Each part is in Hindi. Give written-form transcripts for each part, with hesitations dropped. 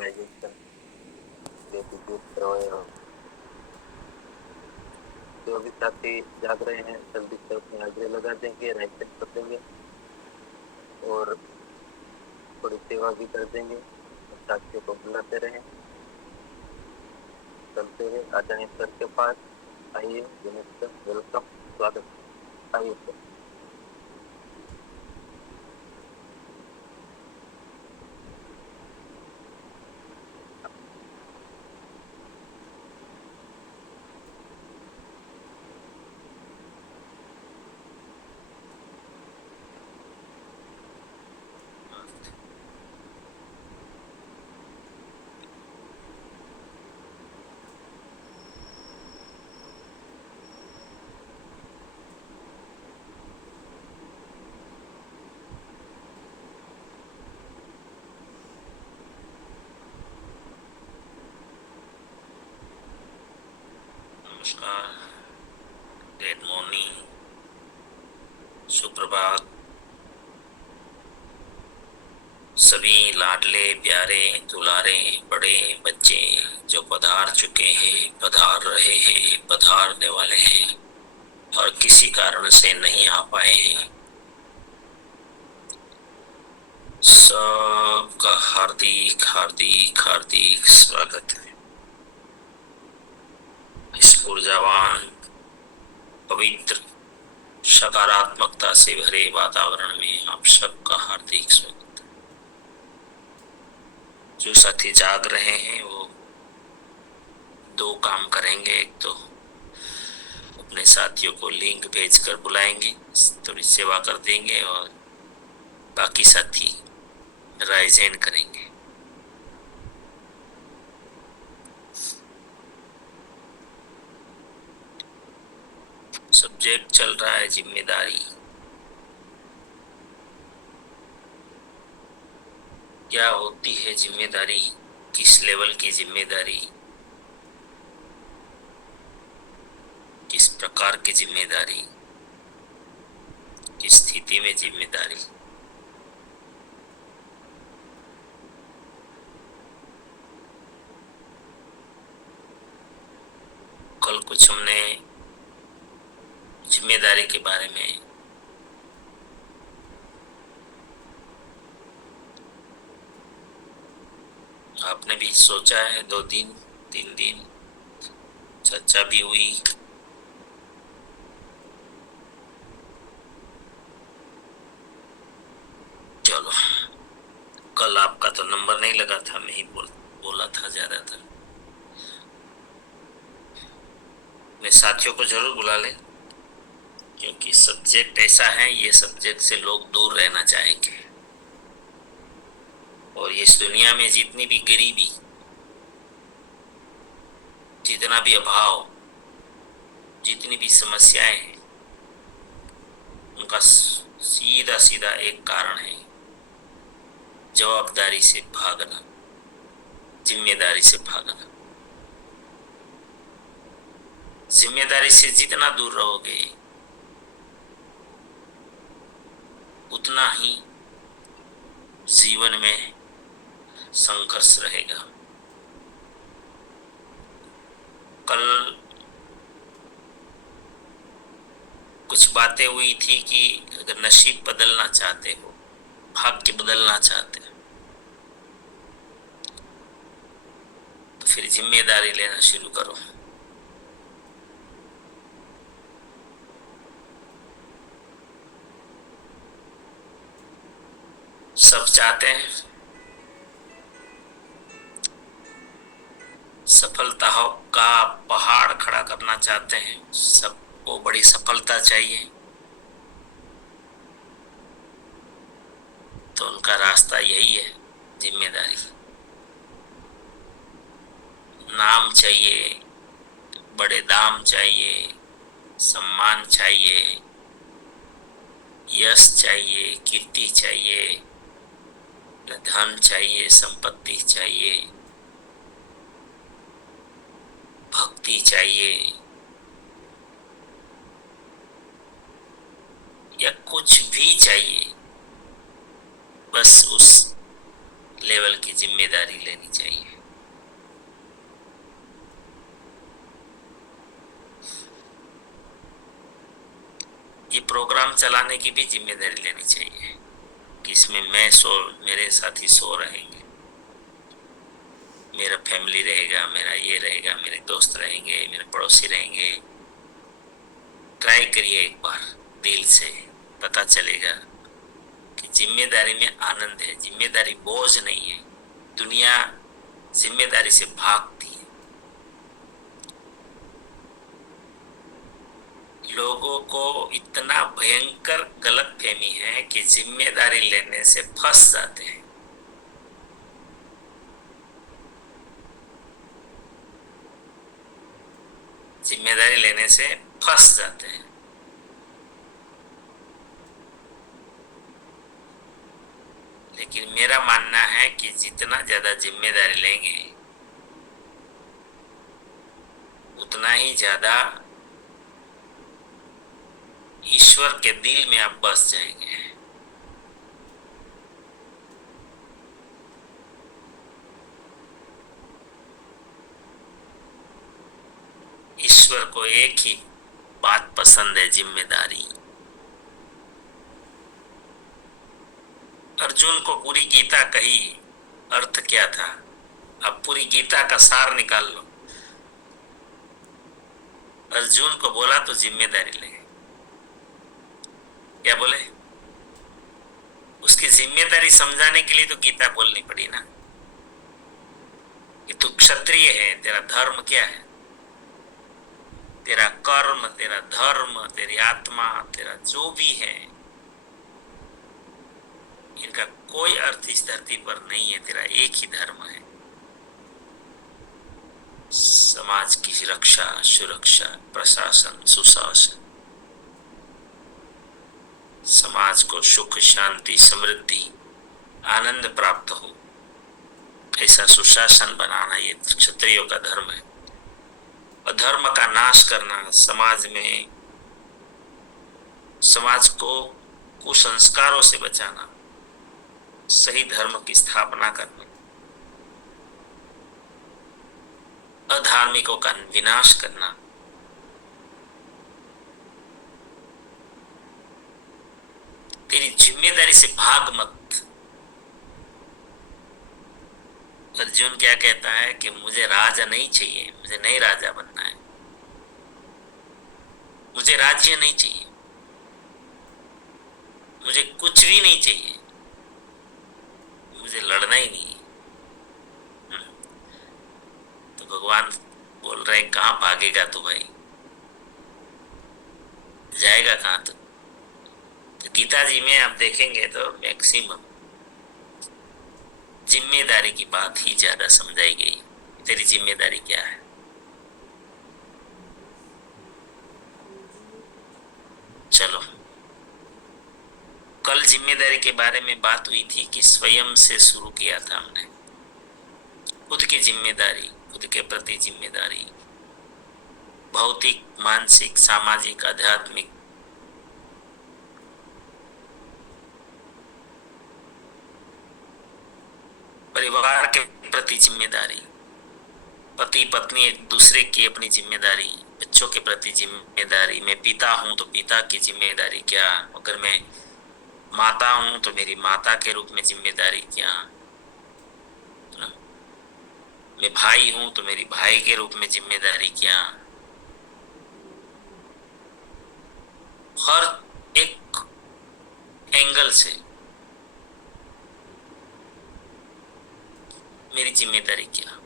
ऑर्गेनाइजेशन ग्रेटिट्यूड करवाए। और जो भी साथी जाग रहे हैं जल्दी से अपने हाजिरी लगा देंगे, राइट कर देंगे और थोड़ी सेवा भी कर देंगे। साथियों को बुलाते रहें, चलते हुए आ जाए सर के पास। आइए विनीत सर, वेलकम, स्वागत, आइए सर। नमस्कार, गुड मॉर्निंग, सुप्रभात। सभी लाडले प्यारे दुलारे बड़े बच्चे जो पधार चुके हैं, पधार रहे हैं, पधारने वाले हैं और किसी कारण से नहीं आ पाए हैं, सबका हार्दिक हार्दिक हार्दिक स्वागत है। इस ऊर्जावान, पवित्र, सकारात्मकता से भरे वातावरण में आप सबका हार्दिक स्वागत है। जो साथी जाग रहे हैं वो दो काम करेंगे। एक तो अपने साथियों को लिंक भेजकर बुलाएंगे, थोड़ी सेवा कर देंगे और बाकी साथी राइजेन करेंगे। सब्जेक्ट चल रहा है जिम्मेदारी। क्या होती है जिम्मेदारी, किस लेवल की जिम्मेदारी, किस प्रकार की जिम्मेदारी, किस स्थिति में जिम्मेदारी। कल कुछ हमने जिम्मेदारी के बारे में आपने भी सोचा है, 2 दिन 3 दिन चर्चा भी हुई। चलो, कल आपका तो नंबर नहीं लगा था, मैं ही बोला था ज्यादातर। मैं साथियों को जरूर बुला लें क्योंकि सब्जेक्ट ऐसा है, ये सब्जेक्ट से लोग दूर रहना चाहेंगे और इस दुनिया में जितनी भी गरीबी, जितना भी अभाव, जितनी भी समस्याएं हैं, उनका सीधा सीधा एक कारण है, जवाबदारी से भागना, जिम्मेदारी से भागना। जिम्मेदारी से जितना दूर रहोगे उतना ही जीवन में संघर्ष रहेगा। कल कुछ बातें हुई थी कि अगर नसीब बदलना चाहते हो, भाग्य बदलना चाहते हो, तो फिर जिम्मेदारी लेना शुरू करो। सब चाहते हैं सफलता का पहाड़ खड़ा करना चाहते हैं, सबको बड़ी सफलता चाहिए, तो उनका रास्ता यही है, जिम्मेदारी। नाम चाहिए, बड़े दाम चाहिए, सम्मान चाहिए, यश चाहिए, कीर्ति चाहिए, धन चाहिए, संपत्ति चाहिए, भक्ति चाहिए, या कुछ भी चाहिए, बस उस लेवल की जिम्मेदारी लेनी चाहिए। ये प्रोग्राम चलाने की भी जिम्मेदारी लेनी चाहिए कि इसमें मैं सो, मेरे साथी सो रहेंगे, मेरा फैमिली रहेगा, मेरा ये रहेगा, मेरे दोस्त रहेंगे, मेरे पड़ोसी रहेंगे। ट्राई करिए एक बार, दिल से पता चलेगा कि जिम्मेदारी में आनंद है, जिम्मेदारी बोझ नहीं है। दुनिया जिम्मेदारी से भागती है। लोगों को इतना भयंकर गलतफहमी है कि जिम्मेदारी लेने से फंस जाते हैं। जिम्मेदारी लेने से फंस जाते हैं। लेकिन मेरा मानना है कि जितना ज्यादा जिम्मेदारी लेंगे उतना ही ज्यादा ईश्वर के दिल में आप बस जाएंगे। ईश्वर को एक ही बात पसंद है, जिम्मेदारी। अर्जुन को पूरी गीता कही, अर्थ क्या था? अब पूरी गीता का सार निकाल लो। अर्जुन को बोला तो जिम्मेदारी ले, क्या बोले? उसकी जिम्मेदारी समझाने के लिए तो गीता बोलनी पड़ी ना कि तू क्षत्रिय है, तेरा धर्म क्या है, तेरा कर्म, तेरा धर्म, तेरी आत्मा, तेरा जो भी है, इनका कोई अर्थ इस धरती पर नहीं है। तेरा एक ही धर्म है, समाज की रक्षा, सुरक्षा, प्रशासन, सुशासन, समाज को सुख, शांति, समृद्धि, आनंद प्राप्त हो, ऐसा सुशासन बनाना ये क्षत्रियों का धर्म है। अधर्म का नाश करना, समाज को कुसंस्कारों से बचाना, सही धर्म की स्थापना करना, अधार्मिकों का विनाश करना, तेरी जिम्मेदारी से भाग मत। अर्जुन क्या कहता है कि मुझे राजा नहीं चाहिए, मुझे नहीं राजा बनना है, मुझे राज्य नहीं चाहिए, मुझे कुछ भी नहीं चाहिए, मुझे लड़ना ही नहीं है। तो भगवान बोल रहे हैं कहां भागेगा तू भाई, जाएगा कहां तू? तो गीता जी में आप देखेंगे तो मैक्सिमम जिम्मेदारी की बात ही ज्यादा समझाई गई। तेरी जिम्मेदारी क्या है? चलो, कल जिम्मेदारी के बारे में बात हुई थी कि स्वयं से शुरू किया था हमने। खुद की जिम्मेदारी, खुद के प्रति जिम्मेदारी, भौतिक, मानसिक, सामाजिक, आध्यात्मिक, परिवार के प्रति जिम्मेदारी, पति पत्नी एक दूसरे की अपनी जिम्मेदारी, बच्चों के प्रति जिम्मेदारी, मैं पिता हूं तो पिता की जिम्मेदारी क्या, अगर मैं माता हूं तो मेरी माता के रूप में जिम्मेदारी क्या, मैं भाई हूं तो मेरी भाई के रूप में जिम्मेदारी क्या। हर एक एंगल से मेरी जिम्मेदारी क्या।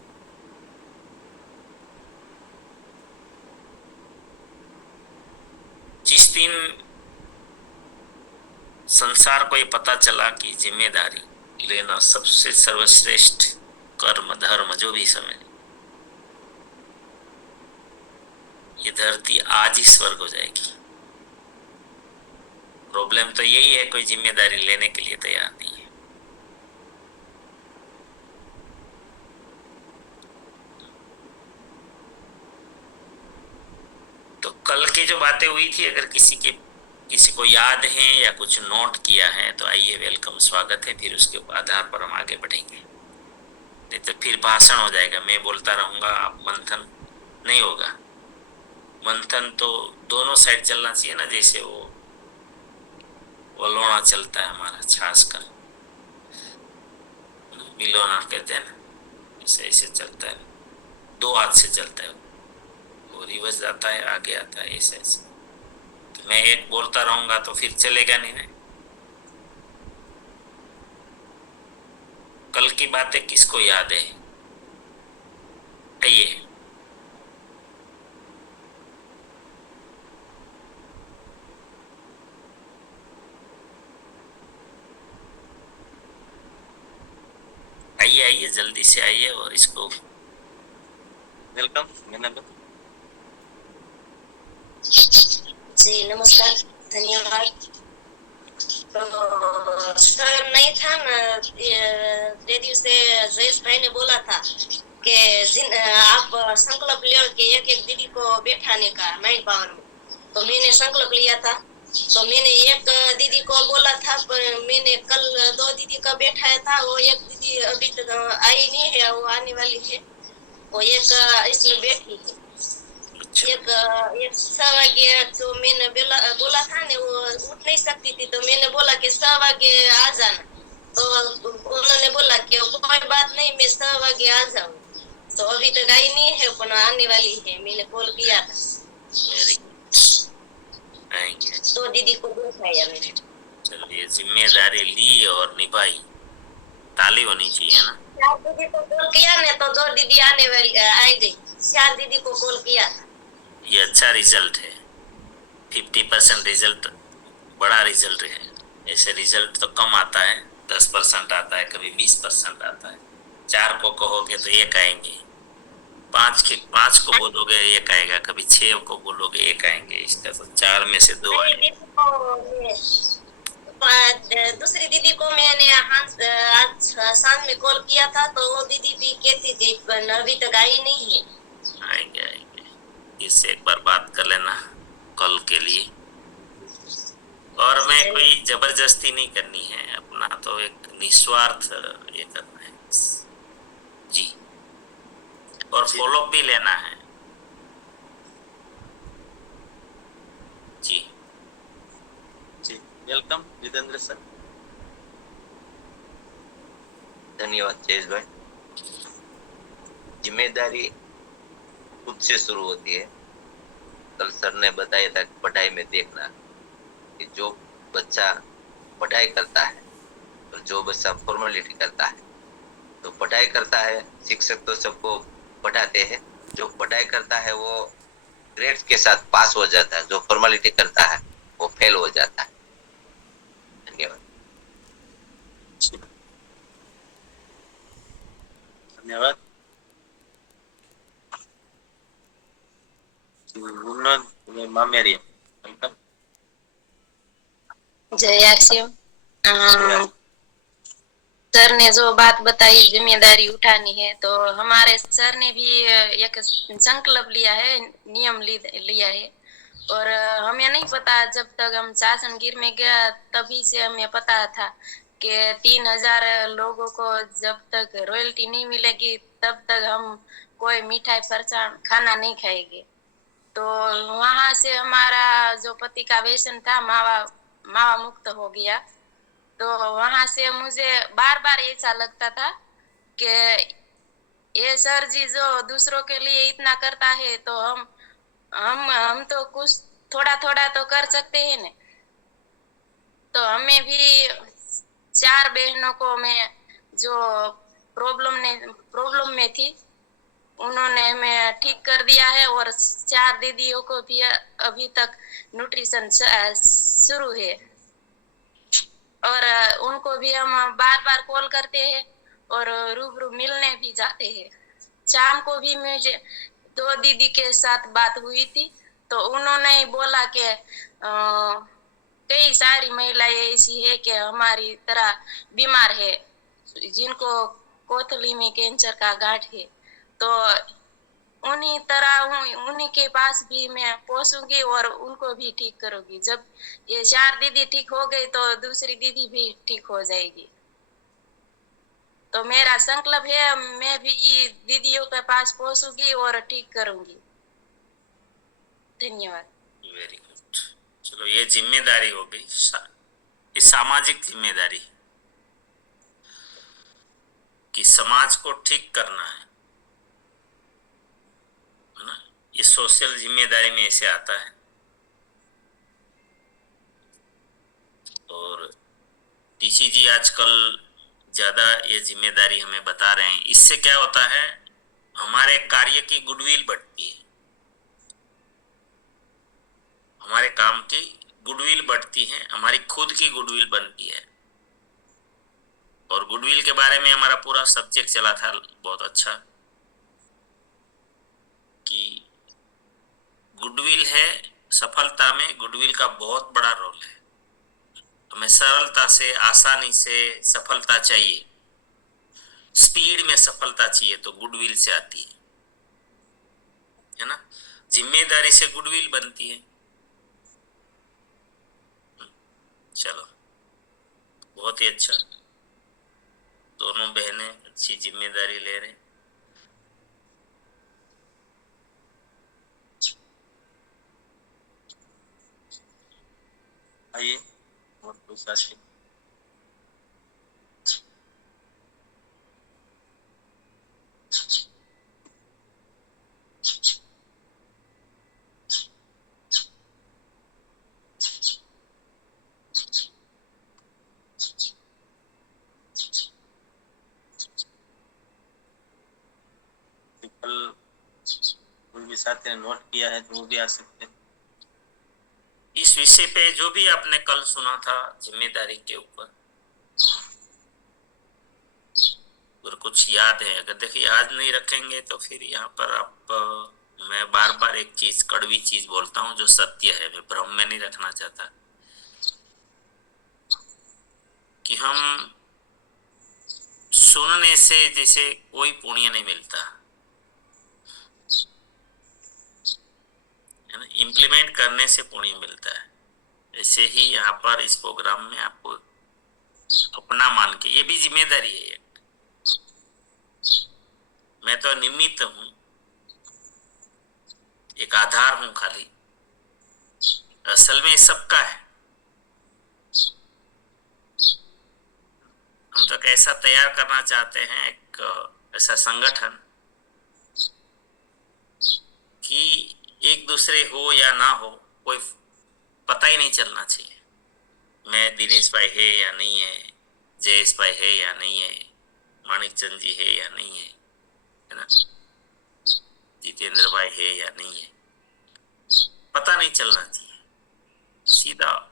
जिस दिन संसार को ये पता चला कि जिम्मेदारी लेना सबसे सर्वश्रेष्ठ कर्म, धर्म, जो भी समझ, ये धरती आज ही स्वर्ग हो जाएगी। प्रॉब्लम तो यही है, कोई जिम्मेदारी लेने के लिए तैयार नहीं है। तो कल की जो बातें हुई थी, अगर किसी के किसी को याद है या कुछ नोट किया है तो आइए, वेलकम, स्वागत है। फिर उसके आधार पर हम आगे बढ़ेंगे, नहीं तो फिर भाषण हो जाएगा, मैं बोलता रहूंगा, आप मंथन नहीं होगा। मंथन तो दोनों साइड चलना चाहिए ना, जैसे वो लोना चलता है हमारा छाछ का, मिलोना कहते हैं ना, ऐसे ऐसे चलता है, दो हाथ से चलता है, वो रिवर्स जाता है, आगे आता है, ऐसे ऐसे। तो मैं एक बोलता रहूंगा तो फिर चलेगा नहीं ना। कल की बातें किसको याद है? आइए। आइए आइए, जल्दी से आइए और इसको वेलकम। मैंने जी नमस्कार, धन्यवाद। तो सर नहीं था ना, ये दिवस से जयेश भाई ने बोला था कि आप संकल्प लियो कि एक एक दीदी को बैठाने का माइंड पावर में। तो मैंने संकल्प लिया था, तो मैंने एक दीदी को बोला था, पर मैंने कल दो दीदी का बैठाया था। वो एक दीदी अभी तक आई नहीं है, वो आने वाली है। वो एक इसमें बैठी है। एक एक 6 वागे तो मैंने बोला था ने, वो उठ नहीं सकती थी, तो मैंने बोला कि 6 वागे आ जाना। तो उन्होंने बोला कि कोई बात नहीं, मैं 6 वागे आ जाऊंगी। तो अभी तक आई नहीं है, पर आने वाली है। मैंने कॉल किया था, आएंगे। तो दीदी को बैठाया मैंने। चलिए, जिम्मेदारी ली और निभाई, ताली होनी चाहिए ना। 4 दीदी को कॉल किया ने, तो 2 दीदी आने वाली आई गई। 4 दीदी को कॉल किया था। ये अच्छा रिजल्ट है, 50% रिजल्ट बड़ा रिजल्ट है। ऐसे रिजल्ट तो कम आता है, 10% आता है, कभी 20% आता है। 4 को कहोगे तो 1 आएंगे, 5 को बोलोगे 1 आएगा, कभी 6 को बोलोगे 1 आएंगे। इसका तो 4 में से 2 आएंगे। दूसरी दीदी को मैंने आज शाम में कॉल किया था, तो वो दीदी भी कहती थी, पर अभी तक आई नहीं है। आएंगे आएंगे, इससे एक बार बात कर लेना कल के लिए। और मैं कोई जबरदस्ती नहीं करनी है, अपना तो एक निस्वार्थ ये करना है जी, और फॉलो भी लेना है जी। जी वेलकम जितेंद्र सर। धन्यवाद जयेश भाई। जिम्मेदारी खुद से शुरू होती है। कल सर ने बताया था कि पढ़ाई में देखना कि जो बच्चा पढ़ाई करता है और जो बच्चा फॉर्मेलिटी करता है, तो पढ़ाई करता है, शिक्षक तो सबको पढ़ाते हैं, जो पढ़ाई करता है वो ग्रेड्स के साथ पास हो जाता है, जो फॉर्मेलिटी करता है वो फेल हो जाता है। धन्यवाद। धन्यवाद। मामेरी वेलकम। जय आसिम। सर ने जो बात बताई, जिम्मेदारी उठानी है, तो हमारे सर ने भी एक संकल्प लिया है, नियम लिया है। और हमें नहीं पता, जब तक हम शासनगिर में गया तभी से हमें पता था कि 3,000 लोगों को जब तक रॉयल्टी नहीं मिलेगी तब तक हम कोई मिठाई फरसाण खाना नहीं खाएंगे। तो वहां से हमारा जो पति का व्यसन था, मावा मुक्त हो गया। तो वहां से मुझे बार बार ऐसा लगता था कि ये सर जी जो दूसरों के लिए इतना करता है, तो हम तो कुछ थोड़ा थोड़ा तो कर सकते हैं ना। तो हमें भी 4 बहनों को मैं जो प्रॉब्लम में थी, उन्होंने हमें ठीक कर दिया है। और 4 दीदियों को भी अभी तक न्यूट्रिशन शुरू है। और उनको भी हम बार बार कॉल करते हैं और रूबरू मिलने भी जाते हैं। शाम को भी मुझे 2 दीदी के साथ बात हुई थी, तो उन्होंने बोला कि कई सारी महिलाएं ऐसी है कि हमारी तरह बीमार है, जिनको कोथली में कैंसर का गांठ है। तो उन्हीं तरह हूँ, उन्हीं के पास भी मैं पहुंचूंगी और उनको भी ठीक करूंगी। जब ये 4 दीदी ठीक हो गई तो दूसरी दीदी भी ठीक हो जाएगी। तो मेरा संकल्प है, मैं भी ये दीदियों के पास पहुंचूंगी और ठीक करूंगी। धन्यवाद। Very good. चलो, ये जिम्मेदारी हो गई, ये सामाजिक जिम्मेदारी कि समाज को ठीक करना है ना। ये सोशल जिम्मेदारी में से आता है। और टीसी जी आजकल ज्यादा ये जिम्मेदारी हमें बता रहे हैं। इससे क्या होता है, हमारे कार्य की गुडविल बढ़ती है, हमारे काम की गुडविल बढ़ती है, हमारी खुद की गुडविल बनती है। और गुडविल के बारे में हमारा पूरा सब्जेक्ट चला था बहुत अच्छा, कि गुडविल है, सफलता में गुडविल का बहुत बड़ा रोल है। हमें सरलता से, आसानी से सफलता चाहिए, स्पीड में सफलता चाहिए, तो गुडविल से आती है ना। जिम्मेदारी से गुडविल बनती है। चलो, बहुत ही अच्छा, दोनों बहनें अच्छी जिम्मेदारी ले रहे हैं। आइए और दूसरा से कल कोई भी साथी ने नोट किया है तो वो भी आ सकते हैं। इस विषय पे जो भी आपने कल सुना था जिम्मेदारी के ऊपर, अगर कुछ याद है, अगर देखिए याद नहीं रखेंगे तो फिर यहाँ पर आप मैं बार बार एक चीज, कड़वी चीज बोलता हूँ जो सत्य है, मैं भ्रम में नहीं रखना चाहता, कि हम सुनने से जैसे कोई पुण्य नहीं मिलता है ना, इम्प्लीमेंट करने से पुण्य मिलता है। ऐसे ही यहाँ पर इस प्रोग्राम में आपको अपना मान के, ये भी जिम्मेदारी है, मैं तो निमित्त हूं, एक आधार हूं खाली, असल में सबका है। हम तो कैसा तैयार करना चाहते हैं, एक ऐसा संगठन कि एक दूसरे हो या ना हो, कोई पता ही नहीं चलना चाहिए, मैं दिनेश भाई है या नहीं है, जयेश भाई है या नहीं है, मानिक चंद जी है या नहीं है ना, जितेंद्र भाई है या नहीं है, पता नहीं चलना चाहिए, सीधा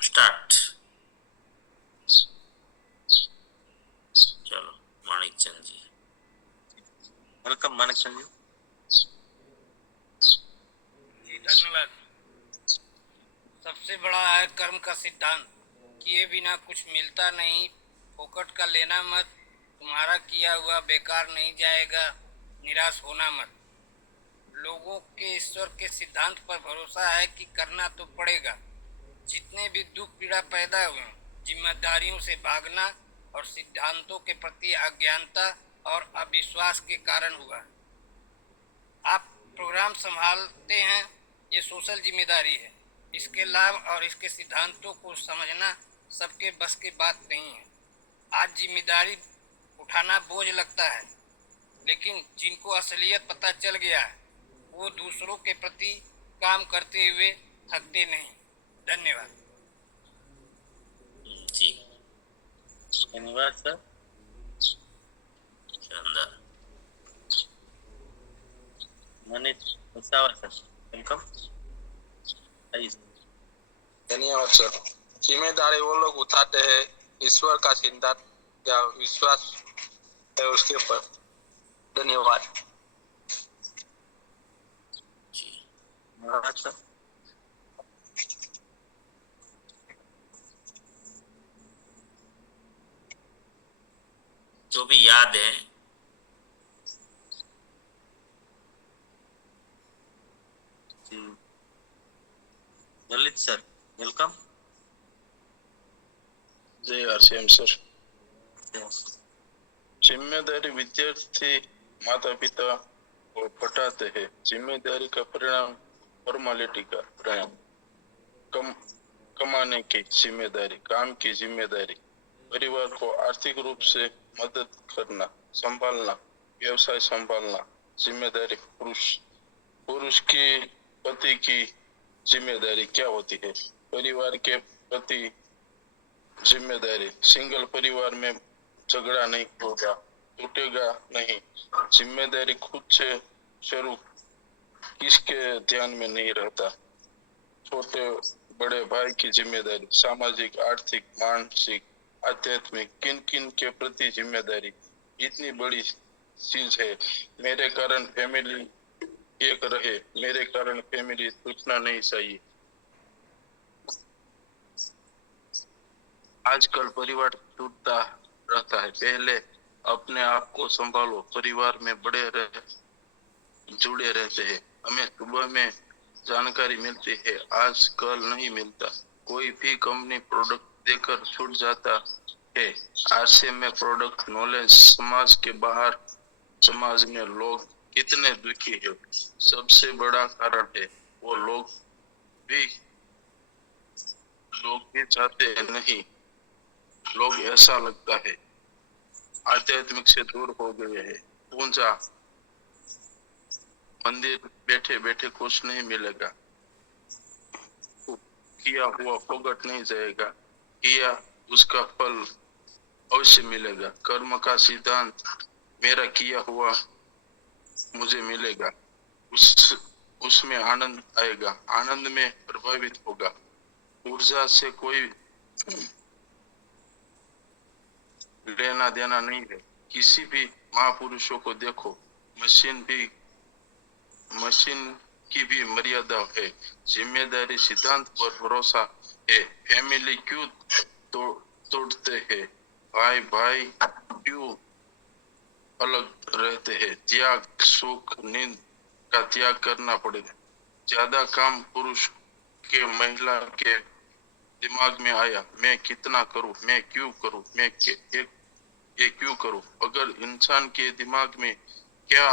स्टार्ट। चलो, मानिक चंद जी, वेलकम मानिक चंद जी धन्यवाद। सबसे बड़ा है कर्म का सिद्धांत, किए बिना कुछ मिलता नहीं, फोकट का लेना मत, तुम्हारा किया हुआ बेकार नहीं जाएगा, निराश होना मत। लोगों के ईश्वर के सिद्धांत पर भरोसा है कि करना तो पड़ेगा, जितने भी दुख पीड़ा पैदा हुए, जिम्मेदारियों से भागना और सिद्धांतों के प्रति अज्ञानता और अविश्वास के कारण हुआ। आप प्रोग्राम संभालते हैं, ये सोशल जिम्मेदारी है। इसके लाभ और इसके सिद्धांतों को समझना सबके बस की बात नहीं है। आज जिम्मेदारी उठाना बोझ लगता है, लेकिन जिनको असलियत पता चल गया है वो दूसरों के प्रति काम करते हुए थकते नहीं। धन्यवाद जी। धन्यवाद सर। शानदार। Manish Vasava sir, welcome. आइए। धन्यवाद सर। जिम्मेदारी वो लोग उठाते हैं ईश्वर का सिद्धांत या विश्वास है उसके ऊपर। धन्यवाद जी। हाँ सर। जो भी याद है ललित सर, वेलकम. जय आरसीएम सर. जिम्मेदारी विद्यार्थी माता पिता को पढ़ाते हैं. जिम्मेदारी का परिणाम फॉर्मेलिटी का परिणाम. कमाने की जिम्मेदारी, काम की जिम्मेदारी, परिवार को आर्थिक रूप से मदद करना, संभालना, व्यवसाय संभालना. जिम्मेदारी पुरुष की पति की जिम्मेदारी क्या होती है? परिवार के प्रति जिम्मेदारी. सिंगल परिवार में झगड़ा नहीं होगा, टूटेगा नहीं. जिम्मेदारी खुद से शुरू किसके ध्यान में नहीं रहता. छोटे बड़े भाई की जिम्मेदारी, सामाजिक, आर्थिक, मानसिक, आध्यात्मिक, किन किन के प्रति जिम्मेदारी. इतनी बड़ी चीज है. मेरे कारण फैमिली एक रहे, मेरे कारण फैमिली टूटना नहीं चाहिए. आजकल परिवार टूटता रहता है. पहले अपने आप को संभालो. परिवार में बड़े जुड़े रहते हैं. हमें सुबह में जानकारी मिलती है, आज कल नहीं मिलता. कोई भी कंपनी प्रोडक्ट देकर छूट जाता है. आरसीएम में प्रोडक्ट नॉलेज. समाज के बाहर, समाज में लोग कितने दुखी है. सबसे बड़ा कारण है वो लोग भी चाहते हैं नहीं. लोग ऐसा लगता है आध्यात्मिक से दूर हो गए हैं. पूजा मंदिर बैठे बैठे कुछ नहीं मिलेगा. किया हुआ फोगट नहीं जाएगा. किया उसका फल अवश्य मिलेगा. कर्म का सिद्धांत, मेरा किया हुआ मुझे मिलेगा. उसमें आनंद आएगा. आनंद में प्रभावित होगा. ऊर्जा से कोई लेना देना नहीं है. किसी भी महापुरुषों को देखो. मशीन की भी मर्यादा है. जिम्मेदारी सिद्धांत पर भरोसा है. फैमिली क्यों तोड़ते हैं? भाई क्यों अलग रहते हैं? त्याग, सुख, नींद का त्याग करना पड़ेगा. ज्यादा काम पुरुष के महिला के दिमाग में आया. मैं कितना करूं, मैं क्यों करूं, ये क्यों करूं. अगर इंसान के दिमाग में क्या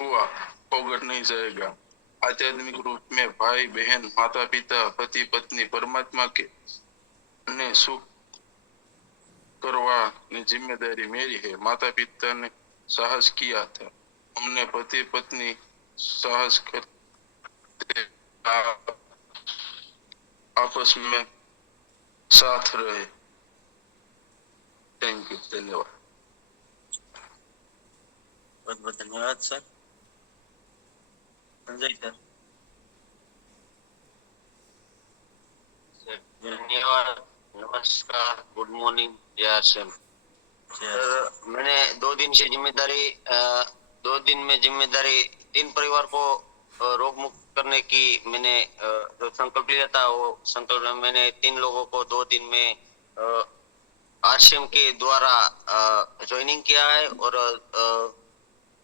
हुआ, फोगट नहीं जाएगा. आध्यात्मिक रूप में भाई बहन, माता पिता, पति पत्नी, परमात्मा के ने सुख करवाने जिम्मेदारी मेरी है. माता पिता ने साहस किया था, हमने पति पत्नी साहस करते आपस में साथ रहे. Thank you. धन्यवाद. बहुत बहुत धन्यवाद सर. संजय सर. धन्यवाद. नमस्कार, गुड मॉर्निंग. जय आरसीएम. सर, मैंने 2 दिन में जिम्मेदारी 3 परिवार को रोग मुक्त करने की मैंने जो संकल्प लिया था, वो संकल्प में मैंने 3 लोगों को 2 दिन में आरसीएम के द्वारा ज्वाइनिंग किया है. और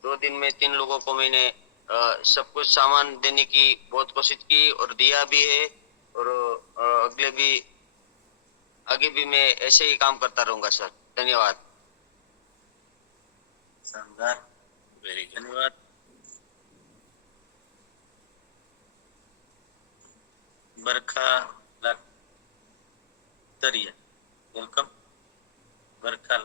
2 दिन में 3 लोगों को मैंने सब कुछ सामान देने की बहुत कोशिश की और दिया भी है. और आगे भी मैं ऐसे ही काम करता रहूंगा सर. धन्यवाद. शानदार. Very good. धन्यवाद. Barkha Latariya, welcome. Barkha.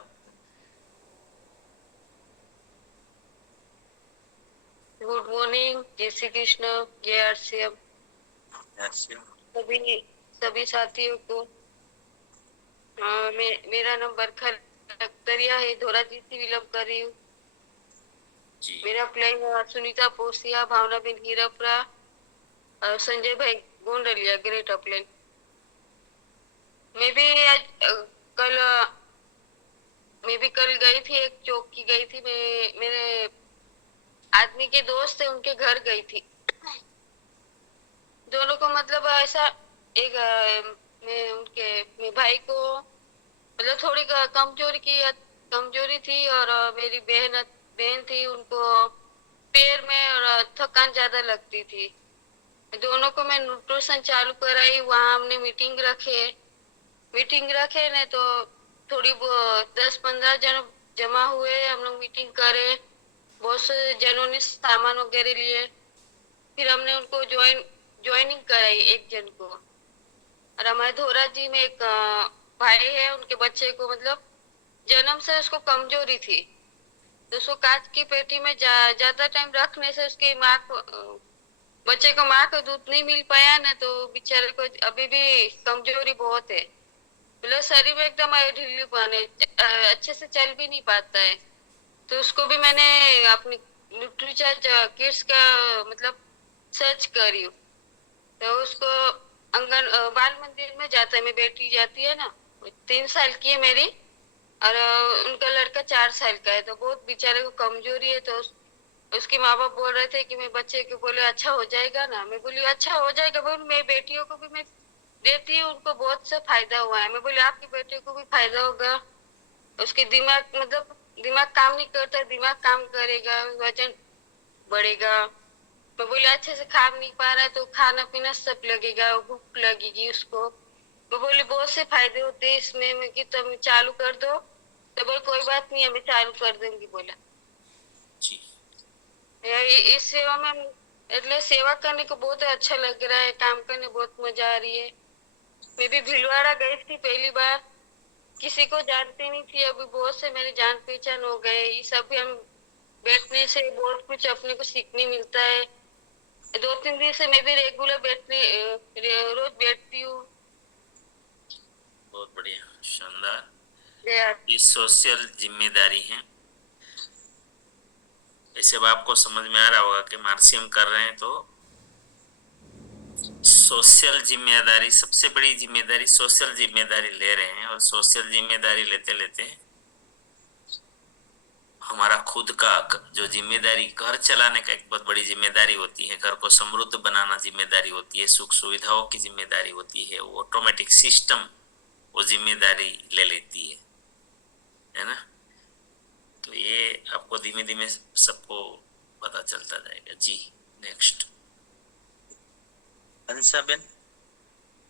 Good morning. जय श्री कृष्ण. जय आरसीएम. सभी साथियों को. मेरा नाम बरखा लखतरिया है. धोराजी से बिलोंग कर रही हूँ. मेरा प्लेन सुनीता पोसिया, भावना बिन हीरापुरा, संजय भाई गोंडलिया, ग्रेट अपलेन. मैं भी कल गई थी. एक चौक की गई थी. मैं मेरे आदमी के दोस्त थे, उनके घर गई थी. दोनों को मतलब ऐसा एक मैं भाई को मतलब थोड़ी कमजोरी थी. और मेरी बहन थी, उनको पैर में और थकान ज्यादा लगती थी. दोनों को मैं न्यूट्रिशन चालू कराई। वहाँ हमने मीटिंग रखे ने तो थोड़ी 10-15 जन जमा हुए, हम लोग मीटिंग करे, बहुत से जनों ने सामान वगैरह लिए, फिर हमने उनको ज्वाइनिंग कराई एक जन को। और हमारे धोरा जी में एक भाई है, उनके बच्चे को मतलब जन्म से उसको कमजोरी थी, तो उसको कांच की पेटी में ज्यादा टाइम रखने से उसकी बच्चे को माँ का दूध नहीं मिल पाया ना, तो बेचारे को अभी भी कमजोरी बहुत है, मतलब शरीर में एकदम ढीलीपन है, अच्छे से चल भी नहीं पाता है। तो उसको भी मैंने अपनी न्यूट्रीचार्ज किड्स का मतलब सर्च करी, तो उसको बाल मंदिर में जाता है, मेरी बेटी जाती है ना, 3 साल की है मेरी, और उनका लड़का 4 साल का है, तो बहुत बेचारे को कमजोरी है। तो उसके माँ बाप बोल रहे थे कि मैं बच्चे को बोले अच्छा हो जाएगा ना, मैं बोली अच्छा हो जाएगा, बोल मेरी बेटियों को भी मैं देती हूँ, उनको बहुत से फायदा हुआ है। मैं बोली आपकी बेटी को भी फायदा होगा, उसके दिमाग मतलब दिमाग काम नहीं करता, दिमाग काम करेगा, वजन बढ़ेगा। मैं बोली अच्छे से खा नहीं पा रहा है तो खाना पीना सब लगेगा, भूख लगेगी उसको। मैं बोली बहुत से फायदे होते हैं इसमें, मैं कि तुम चालू कर दो, तो बोले कोई बात नहीं है, मैं चालू कर दूंगी बोला। जी इस सेवा में એટલે सेवा करने को बहुत अच्छा लग रहा है, काम करने बहुत मजा आ रही है। मैं भी भीलवाड़ा गई थी पहली बार, किसी को जानती नहीं थी, अभी बहुत से मेरी जान पहचान हो गए। ये सब भी हम बैठने से बहुत कुछ अपने को सीखने मिलता है। 2-3 दिन से मैं भी रेगुलर रोज बैठती हूँ। बहुत बढ़िया, शानदार। ये सोशल जिम्मेदारी है। ऐसे अब आपको समझ में आ रहा होगा कि महर्षि हम कर रहे हैं तो सोशल जिम्मेदारी, सबसे बड़ी जिम्मेदारी सोशल जिम्मेदारी ले रहे हैं। और सोशल जिम्मेदारी लेते लेते हमारा खुद का जो जिम्मेदारी, घर चलाने का एक बहुत बड़ी जिम्मेदारी होती है, घर को समृद्ध बनाना जिम्मेदारी होती है, सुख सुविधाओं की जिम्मेदारी होती है, वो ऑटोमेटिक सिस्टम वो जिम्मेदारी ले लेती है ना। तो ये आपको धीमे धीमे सबको पता चलता जाएगा। जी नेक्स्ट अंशा बेन,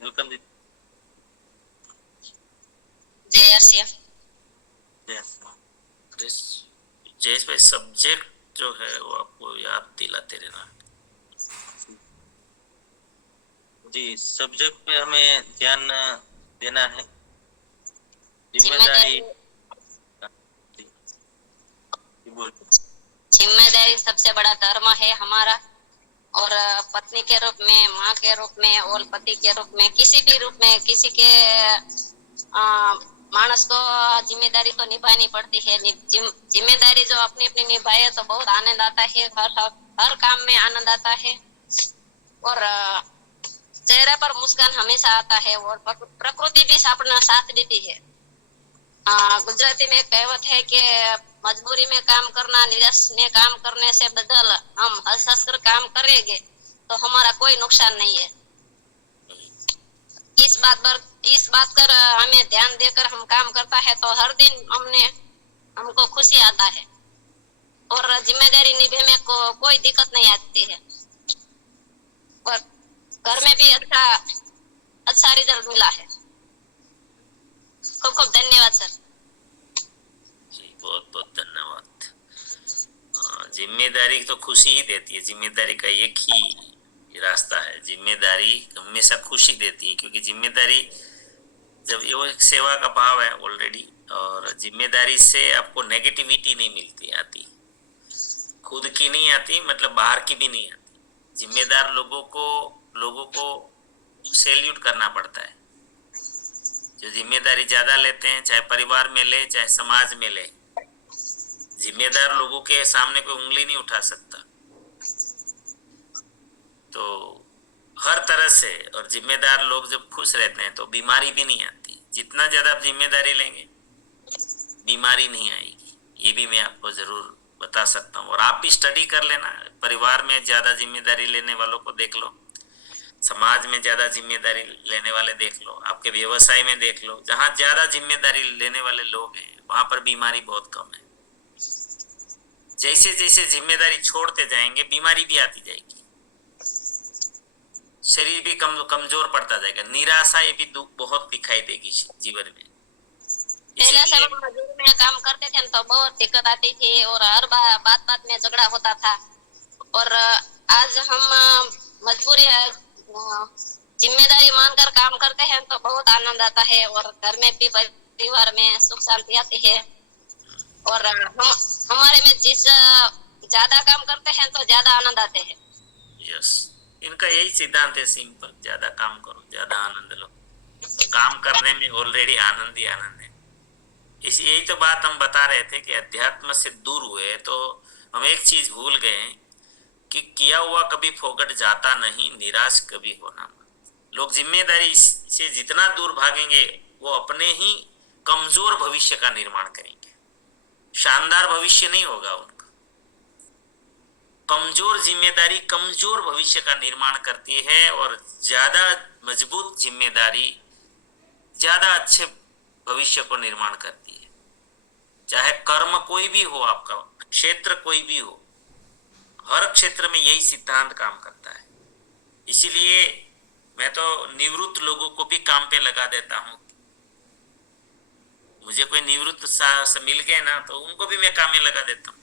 वेलकम जी। जयेश भाई, सब्जेक्ट जो है वो आपको याद दिलाते रहना। जी, सब्जेक्ट पे हमें ध्यान देना है। जिम्मेदारी जिम्मेदारी सबसे बड़ा धर्म है हमारा, और पत्नी के रूप में, माँ के रूप में और पति के रूप में, किसी भी रूप में किसी के मानस को जिम्मेदारी तो निभानी पड़ती है। जिम्मेदारी जो अपनी अपनी निभाए तो बहुत आनंद आता है, हर काम में आनंद आता है, और चेहरे पर मुस्कान हमेशा आता है, और प्रकृति भी अपना साथ देती है। गुजराती में कहावत है कि मजबूरी में काम करना, निराश में काम करने से बदल हम हंस हंस कर काम करेंगे तो हमारा कोई नुकसान नहीं है। इस बात पर हमें ध्यान देकर हम काम करता है तो हर दिन हमको खुशी आता है, और जिम्मेदारी निभे में कोई दिक्कत नहीं आती है, और घर में भी अच्छा रिजल्ट मिला है। खूब खूब धन्यवाद सर। जी बहुत बहुत धन्यवाद। जिम्मेदारी तो खुशी ही देती है, जिम्मेदारी का एक ही रास्ता है, जिम्मेदारी हमेशा खुशी देती है, क्योंकि जिम्मेदारी जब ये एक सेवा का भाव है ऑलरेडी, और जिम्मेदारी से आपको नेगेटिविटी नहीं मिलती आती, खुद की नहीं आती, मतलब बाहर की भी नहीं आती। जिम्मेदार लोगों को सैल्यूट करना पड़ता है। जो जिम्मेदारी ज्यादा लेते हैं, चाहे परिवार में ले चाहे समाज में ले, जिम्मेदार लोगों के सामने कोई उंगली नहीं उठा सकता। तो हर तरह से, और जिम्मेदार लोग जब खुश रहते हैं तो बीमारी भी नहीं आती। जितना ज्यादा आप जिम्मेदारी लेंगे बीमारी नहीं आएगी, ये भी मैं आपको जरूर बता सकता हूँ। और आप भी स्टडी कर लेना, परिवार में ज्यादा जिम्मेदारी लेने वालों को देख लो, समाज में ज्यादा जिम्मेदारी लेने वाले देख लो, आपके व्यवसाय में देख लो, जहां ज्यादा जिम्मेदारी लेने वाले लोग हैं वहां पर बीमारी बहुत कम है। जैसे जैसे जिम्मेदारी छोड़ते जाएंगे बीमारी भी आती जाएगी। शरीर भी कमजोर पड़ता जाएगा, निराशा ये भी बहुत दिखाई देगी जीवन में। पहले समय में मजदूर में काम करते थे तो बहुत दिक्कत आती थी और हर बात बात में झगड़ा होता था, और आज हम मजबूरी जिम्मेदारी मानकर काम करते हैं तो बहुत आनंद आता है, और घर में भी परिवार में सुख शांति आती है। और हम हमारे में जिस ज्यादा काम करते हैं तो ज्यादा आनंद आते हैं। यस, इनका यही सिद्धांत है, सिंपल, ज्यादा काम करो ज्यादा आनंद लो। काम करने में ऑलरेडी आनंद ही आनंद है। यही तो बात हम बता रहे थे कि अध्यात्म से दूर हुए तो हम एक चीज भूल गए कि किया हुआ कभी फोकट जाता नहीं, निराश कभी होना मत। लोग जिम्मेदारी से जितना दूर भागेंगे वो अपने ही कमजोर भविष्य का निर्माण करेंगे, शानदार भविष्य नहीं होगा उनका। कमजोर जिम्मेदारी कमजोर भविष्य का निर्माण करती है, और ज्यादा मजबूत जिम्मेदारी ज्यादा अच्छे भविष्य को निर्माण करती है। चाहे कर्म कोई भी हो, आपका क्षेत्र कोई भी हो, हर क्षेत्र में यही सिद्धांत काम करता है। इसीलिए मैं तो निवृत्त लोगों को भी काम पे लगा देता हूँ। मुझे कोई निवृत्त से मिल गए ना तो उनको भी मैं काम में लगा देता हूँ।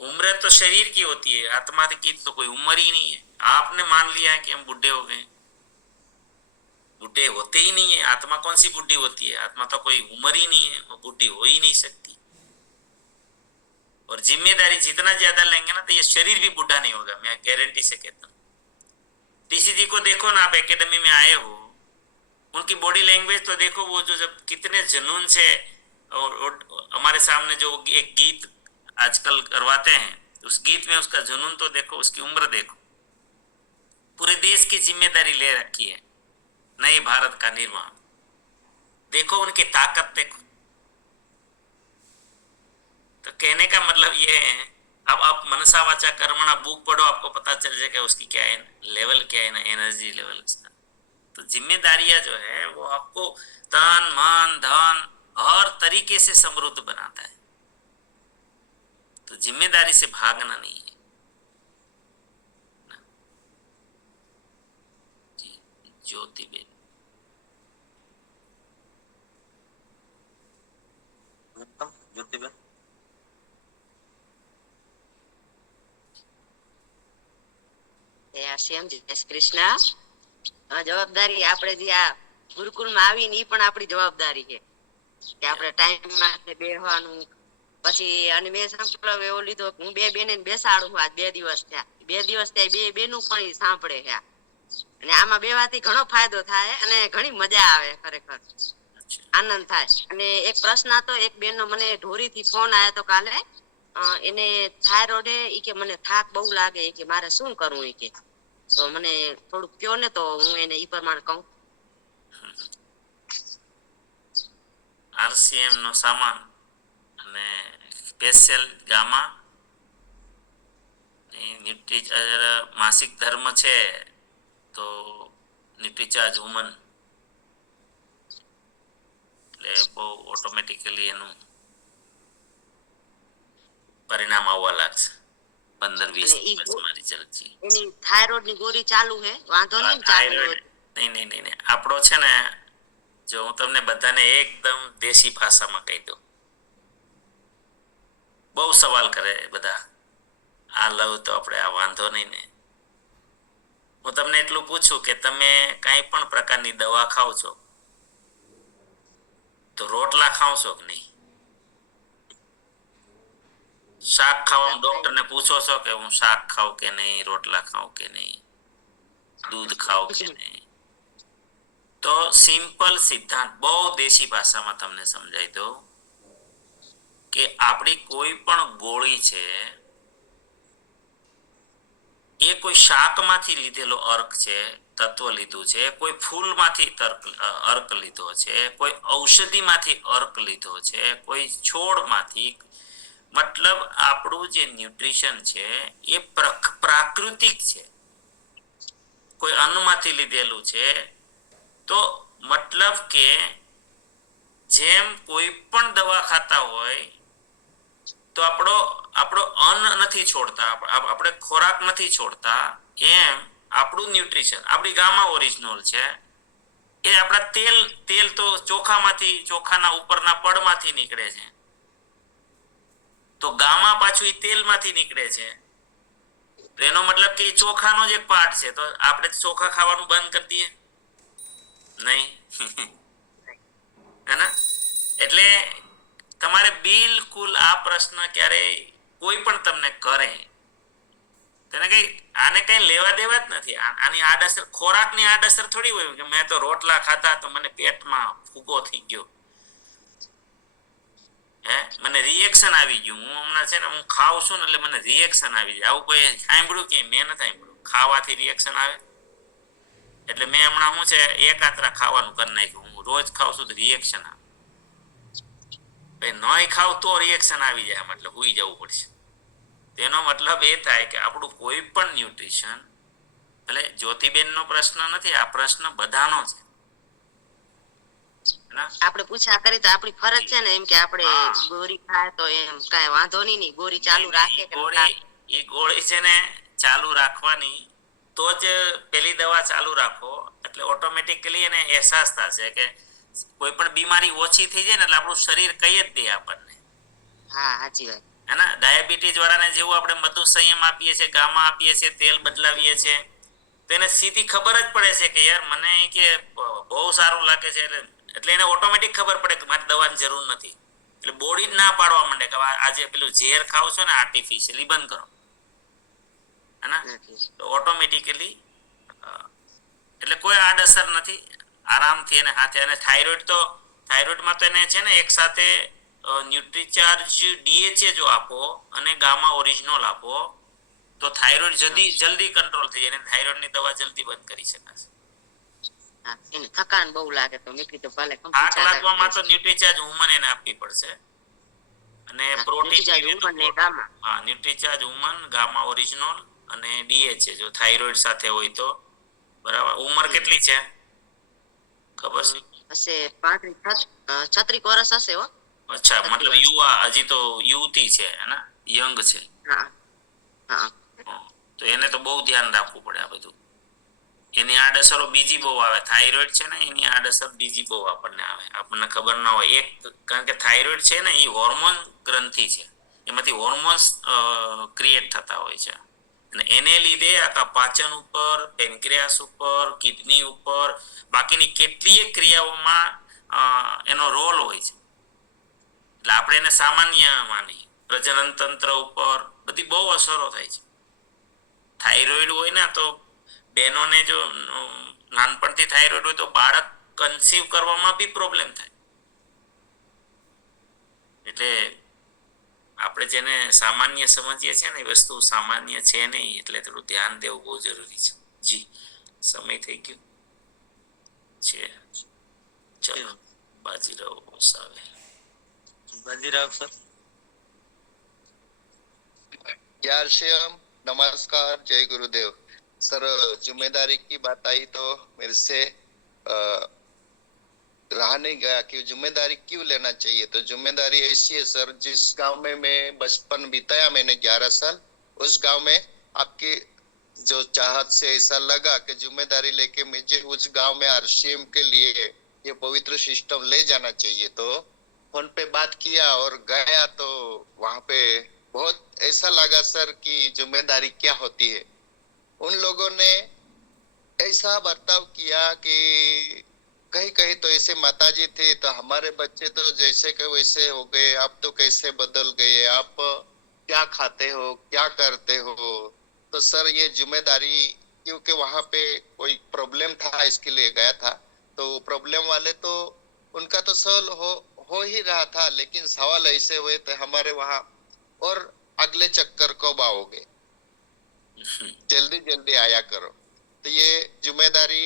उम्र तो शरीर की होती है, आत्मा की तो कोई उम्र ही नहीं है। आपने मान लिया है कि हम बुढ़े हो गए, बुढ़े होते ही नहीं है। आत्मा कौन सी बुढ़ी होती है? आत्मा तो कोई उम्र ही नहीं है, वो बुढ़ी हो ही नहीं सकती। और जिम्मेदारी जितना ज्यादा लेंगे ना तो ये शरीर भी बुढ़ा नहीं होगा, मैं गारंटी से कहता हूँ। टीसीजी को देखो ना, आप एकेडमी में आए हो, उनकी बॉडी लैंग्वेज तो देखो, वो जो जब कितने जुनून से और हमारे सामने जो एक गीत आजकल करवाते हैं, उस गीत में उसका जुनून तो देखो, उसकी उम्र देखो। पूरे देश की जिम्मेदारी ले रखी है, नए भारत का निर्माण। देखो उनकी ताकत देखो। तो कहने का मतलब ये है, अब आप मनसा वाचा कर्मणा बुक पढ़ो, आपको पता चल जाएगा उसकी क्या है लेवल, क्या है ना एनर्जी लेवल उसका। तो जिम्मेदारियां जो है वो आपको तन मन धन हर तरीके से समृद्ध बनाता है। तो जिम्मेदारी से भागना नहीं है ना। जी, ज्योति बेन ज्योति बेन શ્યામ જય શ્રી કૃષ્ણ। જવાબદારી આપણે જે આ ગુરુકુળમાં આવીને ઈ પણ આપણી જવાબદારી છે કે આપણે ટાઈમમાં બેહવાનું। પછી અને મેં સંકલ્પ એવો લીધો કે હું બે બેને બેસાડું છું। આજ 2 દિવસ થયા, 2 દિવસ થયા, બે બેનું પણ ઈ સાંભળે છે। અને આમાં બેવાથી ઘણો ફાયદો થાય અને ઘણી મજા આવે, ખરેખર આનંદ થાય। અને એક પ્રશ્ન હતો, એક બેનનો મને ઢોરીથી ફોન આવ્યો તો કાલે, એને થાઇરોઇડ ઈ કે મને થાક બહુ લાગે, કે મારે શું કરવું ઈ કે, તો મને થોડુંક કયો ને તો હું એને ઈ પ્રમાણે કહું। આરસીએમ નો સામાન અને સ્પેશિયલ ગામા માસિક ધર્મ છે તો ન્યુટ્રીચાર્જ વુમન, એટલે બહુ ઓટોમેટિકલી એનું પરિણામ આવવા લાગશે 15-20 દિવસમાં રિઝલ્ટ છે। એની થાઇરોઇડ ની ગોળી ચાલુ છે, વાંધો નહીં ચાલુ? નહીં, આપણો છે ને, જો હું તમને બધાને એકદમ દેશી ભાષામાં કહી દઉં, બહુ સવાલ કરે બધા, આ લવ તો આપણે આ વાંધો નહીં ને। હું તમને એટલું પૂછું કે તમે કાંઈ પણ પ્રકારની દવા ખાવ છો તો રોટલા ખાવ છો કે નહીં? શાક ખાવા ડોક્ટરને પૂછો છો કે હું શાક ખાવ કે નહીં, રોટલા ખાવ કે નહીં, दूध खाओ के नहीं? तो सिंपल सिद्धांत बहु देशी भाषा में तमने समझाई दो कि आपड़ी कोई पण गोળી છે એ કોઈ શાક માંથી લીધેલો અર્ક છે, તત્વ લીધું છે, કોઈ ફૂલ માંથી અર્ક લીધો છે, કોઈ ઔષધિ માંથી અર્ક લીધો છે, કોઈ છોડ માંથી, मतलब આપણું જે ન્યુટ્રિશન છે એ પ્રાકૃતિક છે, કોઈ અન્નમાંથી લીધેલું છે। તો મતલબ કે જેમ કોઈ પણ દવા ખાતા હોય તો આપણો અન્ન નથી છોડતા, આપણે ખોરાક નથી છોડતા, એમ આપણું ન્યુટ્રિશન, આપણી ગામા ઓરિજિનલ છે એ આપણા તેલ તો ચોખાના ઉપરના પડમાંથી નીકળે છે, તો ગામા પાછું એ તેલમાંથી નીકળે છે, તો એનો મતલબ કે ચોખાનો જ એક પાર્ટ છે, તો આપણે ચોખા ખાવાનું બંધ કરી દઈએ નહીં હે? એટલે તમારે બિલકુલ આ પ્રશ્ન ક્યારે કોઈ પણ તમને કરે તેને આને કઈ લેવા દેવા જ નથી. આની આડઅસર, ખોરાકની આડઅસર થોડી હોય કે મેં તો રોટલા ખાધા તો મને પેટમાં ફૂગો થઈ ગયો, મને રિએક્શન આવી ગયું, હું હમણાં છે ને હું ખાઉં છું ને એટલે મને રિએક્શન આવી જાય. આવું કોઈ સાંભળ્યું કે? મેં નથી સાંભળ્યું. ખાવાથી રિએક્શન આવે એટલે મેં હમણાં શું છે એકાત્રા ખાવાનું કરી નાખ્યું. હું રોજ ખાઉં છું તો રિએક્શન આવે, નહીં ખાવ તો રિએક્શન આવી જાય, મતલબ હુઈ જવું પડશે. તેનો મતલબ એ થાય કે આપણું કોઈ પણ ન્યુટ્રિશન, એટલે જ્યોતિબેનનો પ્રશ્ન નથી, આ પ્રશ્ન બધાનો છે. આપણે પૂછા કરી તો આપણી ફરજ છે ને, એમ કે આપણે ગોળી ખાય તો એમ કાંઈ વાંધો નહીં, ગોળી ચાલુ રાખે. એ ગોળી છે ને ચાલુ રાખવાની, તો જ પેલી દવા ચાલુ રાખો એટલે ઓટોમેટિકલી એને અહેસાસ થશે કે કોઈ પણ બીમારી ઓછી થઈ જાય ને એટલે આપણું શરીર કહી જ દે આપણને. હા, સાચી વાત. હેના? ડાયાબિટીસ વાળાને જેવું આપણે મધુ સંયમ આપીએ છીએ, ગામા આપીએ છીએ, તેલ બદલાવીએ છીએ, તો એને સીધી ખબર જ પડે છે કે યાર મને કે બહુ સારું લાગે છે, એટલે એને ઓટોમેટિક ખબર પડે કે મારે દવાની જરૂર નથી. એટલે બોડી જ ના પાડવા માંડે કે આજે પેલું ઝેર ખાવ છો ને આર્ટિફિશિયલી, બંધ કરો. હેના? તો ઓટોમેટિકલી એટલે કોઈ આડઅસર નથી, આરામથી એને હાથે. અને થાઇરોઇડમાં તો એને છે ને એક સાથે ન્યુટ્રીચાર્જ DHA જો આપો અને ગામા ઓરિજિનલ આપો તો થાઇરોઇડ જલ્દી કંટ્રોલ થઈ જાય, થાઇરોઇડની દવા જલ્દી બંધ કરી શકાશે. એને થકાન બહુ લાગે તો મેં કીધું ભલે થાક લાગવામાં તો ન્યુટ્રીચાર્જ વુમન એને આપવી પડશે, અને પ્રોટીન ન્યુટ્રીચાર્જ વુમન, ગામા ઓરિજિનલ અને DHA જો થાઇરોઇડ સાથે હોય તો. બરાબર. ઉંમર કેટલી છે ખબર છે? હશે 35-36 વર્ષ હશે. હો, અચ્છા, મતલબ યુવા, હજી તો યુવતી છે, હેના? યંગ છે. હા હા. તો એને તો બહુ ધ્યાન રાખવું પડે આ બધું. એની આડઅસરો બીજી બહુ આવે. થાઇરોઇડ છે ને એની આડઅસર બીજી બહુ આપણને આવે, આપણને ખબર ના હોય. એક, કારણ કે થાઇરોઇડ છે ને એ હોર્મોન ગ્રંથિ છે, એમાંથી હોર્મોન્સ ક્રિએટ થતા હોય છે, અને એને લીધે આખા પાચન ઉપર, પેન્ક્રિયાસ ઉપર, કિડની ઉપર, બાકીની કેટલીય ક્રિયાઓમાં એનો રોલ હોય છે. એટલે આપણે એને સામાન્ય માની, પ્રજનન તંત્ર ઉપર બધી બહુ અસરો થાય છે. થાઇરોઇડ હોય ને તો બહેનોને જો નાનપણથી થાઇરોઇડ હોય તો બાળક કન્સીવ કરવામાં બી પ્રોબ્લેમ થાય. એટલે આપણે જેને સામાન્ય સમજીએ છીએ ને એ વસ્તુ સામાન્ય છે નહીં, એટલે થોડું ધ્યાન દેવું બહુ જરૂરી છે. જી, સમય થઈ ગયો છે. ચલો, બાજીરાવ સાહેબ. बाजीराव सर। नमस्कार, जय गुरुदेव सर। जिम्मेदारी की बात आई तो मेरे से रहा नहीं गया कि जिम्मेदारी क्यों लेना चाहिए। तो जिम्मेदारी ऐसी है सर, जिस गांव में मैं बचपन बिताया मैंने 11 साल, उस गांव में आपकी जो चाहत से ऐसा लगा कि जिम्मेदारी लेके मुझे उस गांव में RCM के लिए ये पवित्र सिस्टम ले जाना चाहिए। तो फोन पे बात किया और गया तो वहां पे बहुत ऐसा लगा सर कि जिम्मेदारी क्या होती है। उन लोगों ने ऐसा बर्ताव किया कि कहीं कहीं तो ऐसे माताजी थे तो हमारे बच्चे तो जैसे के वैसे हो गए, आप तो कैसे बदल गए, आप क्या खाते हो, क्या करते हो। तो सर ये जिम्मेदारी, क्योंकि वहां पे कोई प्रॉब्लम था इसके लिए गया था, तो प्रॉब्लम वाले तो उनका तो सॉल्व हो ही रहा था, लेकिन सवाल ऐसे हुए थे हमारे वहां, और अगले चक्कर कब आओगे, जल्दी जल्दी आया करो। तो ये जिम्मेदारी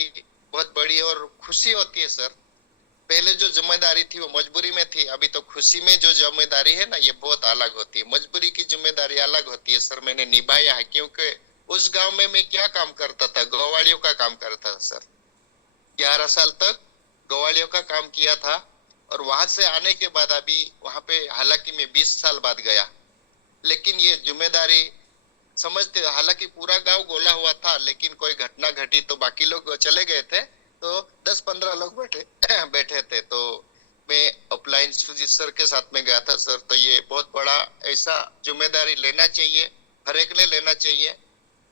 बहुत बड़ी और खुशी होती है सर। पहले जो जिम्मेदारी थी वो मजबूरी में थी, अभी तो खुशी में जो जिम्मेदारी है ना ये बहुत अलग होती है। मजबूरी की जिम्मेदारी अलग होती है सर, मैंने निभाया है। क्योंकि उस गांव में मैं क्या काम करता था, गवालियों का काम करता था सर। 11 साल तक गवालियों का काम किया था, और वहां से आने के बाद अभी वहां पे, हालांकि मैं 20 साल बाद गया, लेकिन ये जिम्मेदारी समझते, हालांकि पूरा गांव गोला हुआ था, लेकिन कोई घटना घटी तो बाकी लोग चले गए थे, तो 10-15 लोग बैठे थे। तो मैं अपलाइन सुजीत सर के साथ में गया था सर। तो ये बहुत बड़ा ऐसा जिम्मेदारी लेना चाहिए, हर एक ने लेना चाहिए।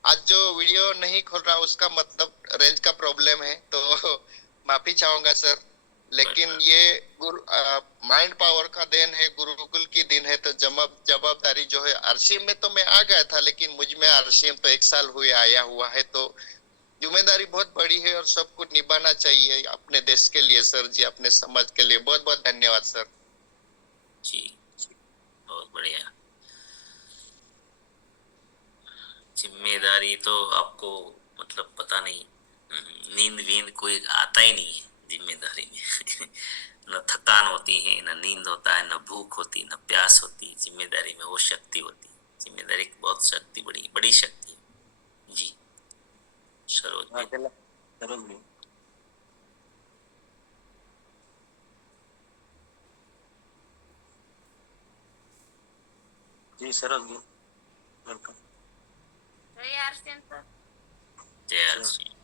आज जो वीडियो नहीं खोल रहा उसका मतलब रेंज का प्रॉब्लम है, तो माफी चाहूंगा सर। लेकिन ये माइंड पावर का देन है, गुरुकुल की दिन है, तो जवाबदारी जो है, आरसीएम में तो मैं आ गया था, लेकिन मुझ में आरसीएम तो 1 साल हुए आया हुआ है, तो जिम्मेदारी बहुत बड़ी है और सब कुछ निभाना चाहिए अपने देश के लिए सर जी, अपने समाज के लिए। बहुत बहुत धन्यवाद सर जी। बहुत बढ़िया। जिम्मेदारी तो आपको मतलब पता नहीं, नींद वींद कोई आता ही नहीं है जिम्मेदारी में। न थकान होती है, न नींद होता है, न भूख होती, न प्यास होती। जिम्मेदारी में वो शक्ति होती। जिम्मेदारी की बहुत शक्ति, बड़ी शक्ति है जी। सरोज भाई। जी सरोज जी, वेलकम। जय आरसीएम सर। जय आरसीएम।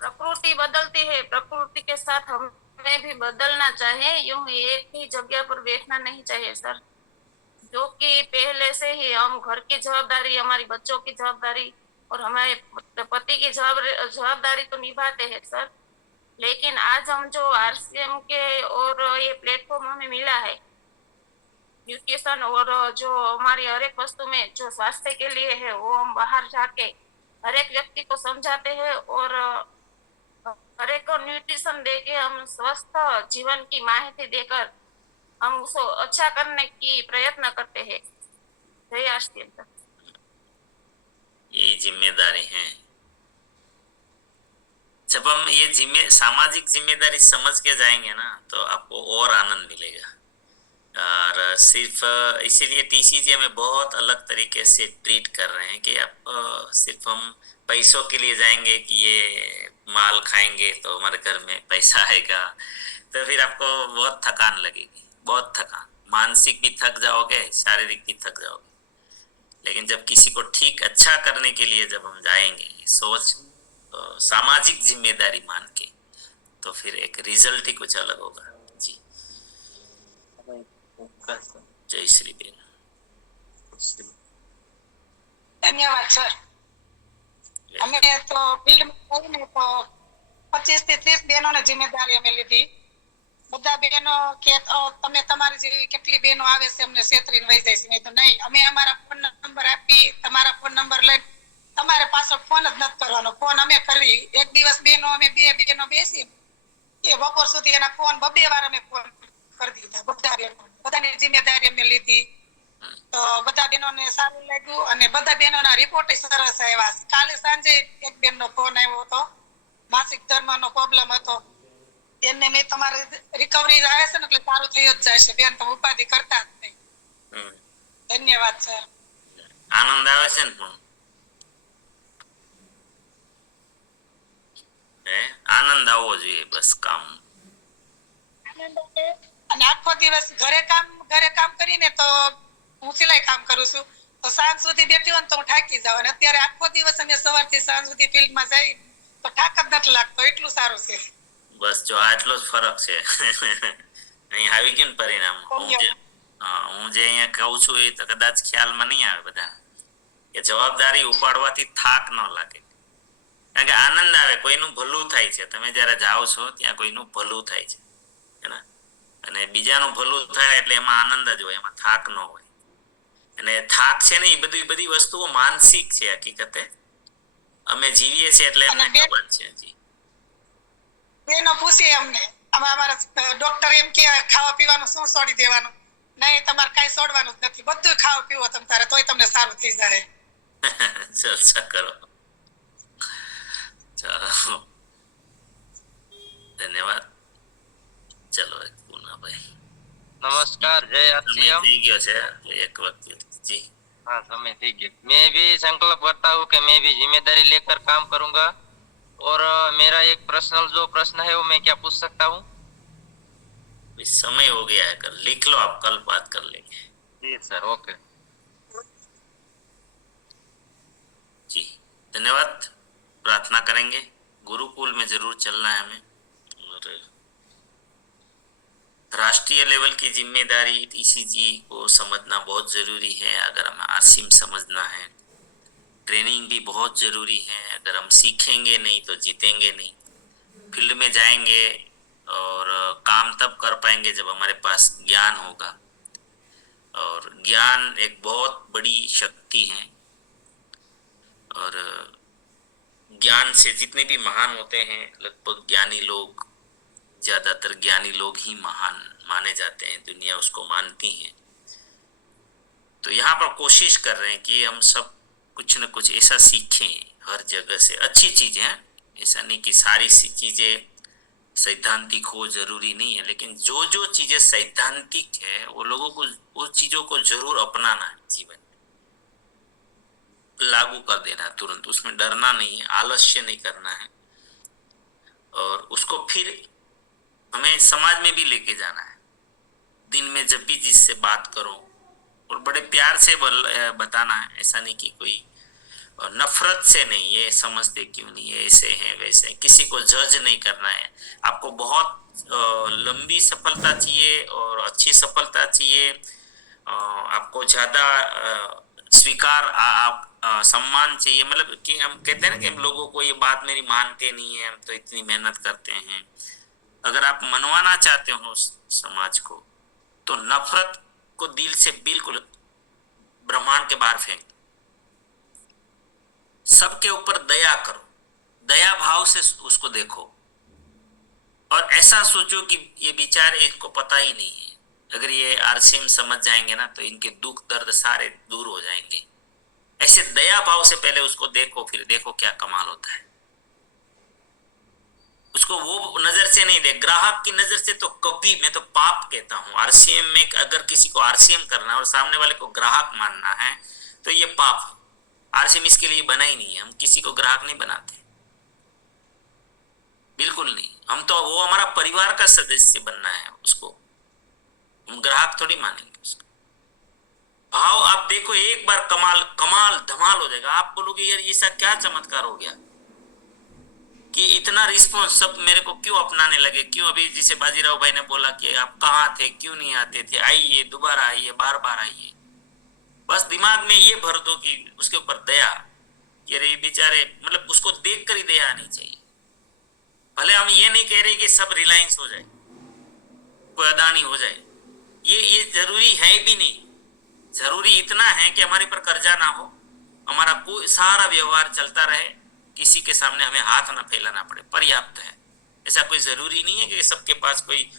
प्रकृति बदलती है, प्रकृति के साथ हमें भी बदलना चाहिए। यूं ही एक ही जगह पर बैठना नहीं चाहिए सर। जो कि पहले से ही हम घर की जवाबदारी, हमारी बच्चों की जवाबदारी और हमारे पति की जवाबदारी तो निभाते हैं सर। लेकिन आज हम जो आरसीएम के और ये प्लेटफॉर्म हमें मिला है न्यूट्रिशन और जो हमारी हर एक वस्तु में जो स्वास्थ्य के लिए है, वो हम बाहर जाके हर एक व्यक्ति को समझाते हैं और हर एक को न्यूट्रिशन देके हम स्वस्थ जीवन की माहिती देकर हम उसको अच्छा करने की प्रयत्न करते हैं। जय आरसीएम। ये जिम्मेदारी है। जब हम ये सामाजिक जिम्मेदारी समझ के जाएंगे ना, तो आपको और आनंद मिलेगा। और सिर्फ इसीलिए टीसीजी हमें बहुत अलग तरीके से ट्रीट कर रहे हैं कि आप सिर्फ हम पैसों के लिए जाएंगे कि ये माल खाएंगे तो हमारे घर में पैसा आएगा, तो फिर आपको बहुत थकान लगेगी, बहुत थकान, मानसिक भी थक जाओगे, शारीरिक भी थक जाओगे। लेकिन जब किसी को ठीक अच्छा करने के लिए जब हम जाएंगे सोच सामाजिक जिम्मेदारी मान के, तो फिर एक रिजल्ट ही कुछ अलग होगा जी। जय श्री बेन। धन्यवाद सर। અમે તો ફિલ્ડ માં રહીને તો 25 થી 30 બહેનોને જિમ્મેદારી અમે લીધી। બધા બહેનો કે તમે તમારી જેવી કેટલી બહેનો આવે છે અમને છેતરીને વહી જાય છે, નહીં તો નહીં, અમે અમારા ફોન નંબર આપી, તમારા ફોન નંબર લઈને તમારે પાછો ફોન જ નથી કરવાનો, ફોન અમે કરી। એક દિવસ બહેનો અમે બે બહેનો બેસી કે બપોર સુધી એના ફોન બબે વાર અમે ફોન કરી દીધા। બધા બહેનો, બધાની જિમ્મેદારી અમે લીધી, તો બધા બહેનોને સારું લાગ્યું અને બધા બહેનોના રિપોર્ટ સરસ આવ્યા। કાલે સાંજે એક બેનનો ફોન આવ્યો હતો, માસિક ધર્મનો પ્રોબ્લેમ હતો, એને મેં તમારે રિકવરી આવે છે ને એટલે સારું થઈ જ જાય છે બેન, તો ઉપાધિ કરતા જ નહીં। ધન્યવાદ સર। આનંદ આવે છે ને? પણ આનંદ આવવો જોઈએ, બસ કામ આનંદ આવે। અને આખો દિવસ ઘરે કામ કરીને તો હું સિલાઈ કામ કરું છું, તો સાંજ સુધી બેઠી હોય તો હું થાકી જાઉં, અને અત્યારે આખો દિવસ અમે સવારથી સાંજ સુધી ફિલ્ડમાં જઈ તો થાક જ નથી લાગતો, એટલું સારું છે। બસ જો આટલો જ ફરક છે। અહીં આવી ગયું પરિણામ। હું જે અહીંયા કહું છું એ તો કદાચ ખ્યાલમાં નહીં આવે બધા, કે જવાબદારી ઉપાડવાથી થાક ન લાગે, કારણ કે આનંદ આવે, કોઈનું ભલું થાય છે। તમે જ્યારે જાઓ છો ત્યાં કોઈનું ભલું થાય છે, અને બીજાનું ભલું થાય એટલે એમાં આનંદ જ હોય, એમાં થાક ન હોય। અને થાક છે ને એ બધી વસ્તુઓ માનસિક છે, હકીકતે અમે જીવીએ છીએ એટલે અમને ખબર છે જી। બેનો પૂછીએ અમને, અમારા ડોક્ટર એમ કે ખાવા પીવાનું શું છોડી દેવાનું, નહીં તમારે કાંઈ છોડવાનું જ નથી, બધું ખાવા પીવો તમે તારે, તોય તમને સારું થઈ જાય। ચર્ચા કરો, ચાલો ધન્યવાદ। ચલો પૂનાભાઈ। नमस्कार, जय आरसीएम। થઈ ગયો છે એક વખત જી। हाँ, समय ठीक है। मैं भी संकल्प करता हूँ कि मैं भी जिम्मेदारी लेकर काम करूंगा। और मेरा एक पर्सनल जो प्रश्न है वो मैं क्या पूछ सकता हूँ? समय हो गया है, कल लिख लो आप, कल बात कर लेंगे। जी सर, ओके। धन्यवाद। प्रार्थना करेंगे, गुरुकुल में जरूर चलना है हमें, और राष्ट्रीय लेवल की जिम्मेदारी टीसीजी को समझना बहुत जरूरी है। अगर हमें आरसीएम समझना है, ट्रेनिंग भी बहुत जरूरी है। अगर हम सीखेंगे नहीं तो जीतेंगे नहीं। फील्ड में जाएंगे और काम तब कर पाएंगे जब हमारे पास ज्ञान होगा, और ज्ञान एक बहुत बड़ी शक्ति है। और ज्ञान से जितने भी महान होते हैं, लगभग ज्ञानी लोग, ज्यादातर ज्ञानी लोग ही महान माने जाते हैं, दुनिया उसको मानती है। तो यहाँ पर कोशिश कर रहे हैं कि हम सब कुछ न कुछ ऐसा सीखें हर जगह से। अच्छी चीजें हैं, ऐसा नहीं कि सारी सी चीजें सैद्धांतिक हो, जरूरी नहीं है, लेकिन जो जो चीजें सैद्धांतिक है वो लोगों को, वो चीजों को जरूर अपनाना है, जीवन में लागू कर देना है तुरंत। उसमें डरना नहीं है, आलस्य नहीं करना है, और उसको फिर हमें समाज में भी लेके जाना है। दिन में जब भी जिससे बात करो, और बड़े प्यार से बताना है, ऐसा नहीं कि कोई नफरत से नहीं, ये समझते क्यों नहीं है, ऐसे हैं वैसे हैं। किसी को जज नहीं करना है। आपको बहुत लंबी सफलता चाहिए और अच्छी सफलता चाहिए, आपको ज्यादा स्वीकार, आप सम्मान चाहिए, मतलब कि हम कहते हैं ना कि हम लोगों को ये बात मेरी मानते नहीं है, हम तो इतनी मेहनत करते हैं। अगर आप मनवाना चाहते हो समाज को, तो नफरत को दिल से बिल्कुल ब्रह्मांड के बाहर फेंक। सबके ऊपर दया करो, दया भाव से उसको देखो, और ऐसा सोचो कि ये बेचारे, इनको पता ही नहीं है। अगर ये आरसीएम समझ जाएंगे ना, तो इनके दुख दर्द सारे दूर हो जाएंगे। ऐसे दया भाव से पहले उसको देखो, फिर देखो क्या कमाल होता है। उसको वो नजर से नहीं देख, ग्राहक की नजर से तो कभी, मैं तो पाप कहता हूं। आरसीएम में अगर किसी को आरसीएम करना और सामने वाले को ग्राहक मानना है, तो ये पाप है। आरसीएम इसके लिए बना ही नहीं है। हम किसी को ग्राहक नहीं बनाते, बिल्कुल नहीं। हम तो, वो हमारा परिवार का सदस्य बनना है, उसको हम ग्राहक थोड़ी मानेंगे। उसको भाव आप देखो, एक बार कमाल कमाल धमाल हो जाएगा। आप बोलोगे यार ऐसा क्या चमत्कार हो गया कि इतना रिस्पॉन्स सब मेरे को क्यों अपनाने लगे, क्यों? अभी जिसे बाजीराव भाई ने बोला कि आप कहाँ थे, क्यों नहीं आते थे, आइए, दोबारा आइए, बार बार आइए। बस दिमाग में ये भर दो कि उसके ऊपर दया, कि अरे बेचारे, मतलब उसको देख कर ही दया आनी चाहिए। भले हम ये नहीं कह रहे कि सब रिलायंस हो जाए, कोई अदानी हो जाए, ये जरूरी है भी नहीं। जरूरी इतना है कि हमारे पर कर्जा ना हो, हमारा कोई सारा व्यवहार चलता रहे, किसी के सामने हमें हाथ ना फैलाना पड़े, पर्याप्त है। ऐसा कोई जरूरी नहीं है कि सबके पास कोई